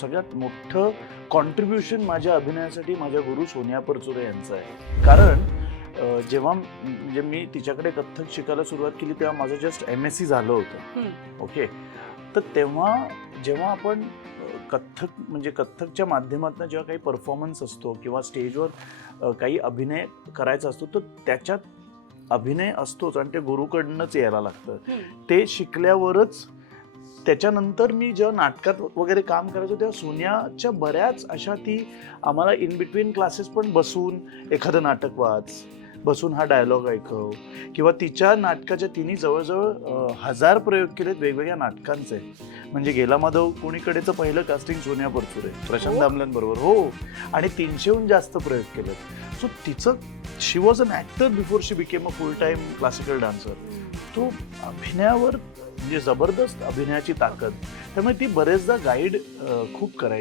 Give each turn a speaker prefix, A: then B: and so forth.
A: सगळ्यात मोठं कॉन्ट्रीब्युशन माझ्या अभिनयासाठी माझ्या गुरु सोनिया परचुरे यांचं आहे. कारण जेव्हा म- म्हणजे मी तिच्याकडे कथ्थक शिकायला सुरुवात केली तेव्हा माझं जस्ट एम एस सी झालं होतं. ओके? तर तेव्हा जेव्हा आपण कथ्थक म्हणजे कथ्थकच्या माध्यमातून जेव्हा काही परफॉर्मन्स असतो किंवा स्टेजवर काही अभिनय करायचा असतो तर त्याच्यात अभिनय असतोच आणि ते गुरुकडनंच यायला लागतं. ते शिकल्यावरच त्याच्यानंतर मी जेव्हा नाटकात वगैरे काम करायचो तेव्हा सोनियाच्या बऱ्याच अशा ती आम्हाला इन बिटवीन क्लासेस पण बसून एखादं नाटक वाच बसून हा डायलॉग ऐकव किंवा तिच्या नाटकाच्या तिने जवळजवळ हजार प्रयोग केलेत वेगवेगळ्या नाटकांचे. म्हणजे गेला माधव कोणीकडेचं पहिलं कास्टिंग सोनिया परचुरे प्रशांत
B: हो?
A: दामल्यांबरोबर हो. आणि तीनशेहून जास्त प्रयोग केलेत. सो तिचं she was an actor before she became a full time classical dancer तो अभिनयावर म्हणजे जबरदस्त अभिनयाची ताकद. त्यामुळे ती बरेचदा गाईड खूप करायची.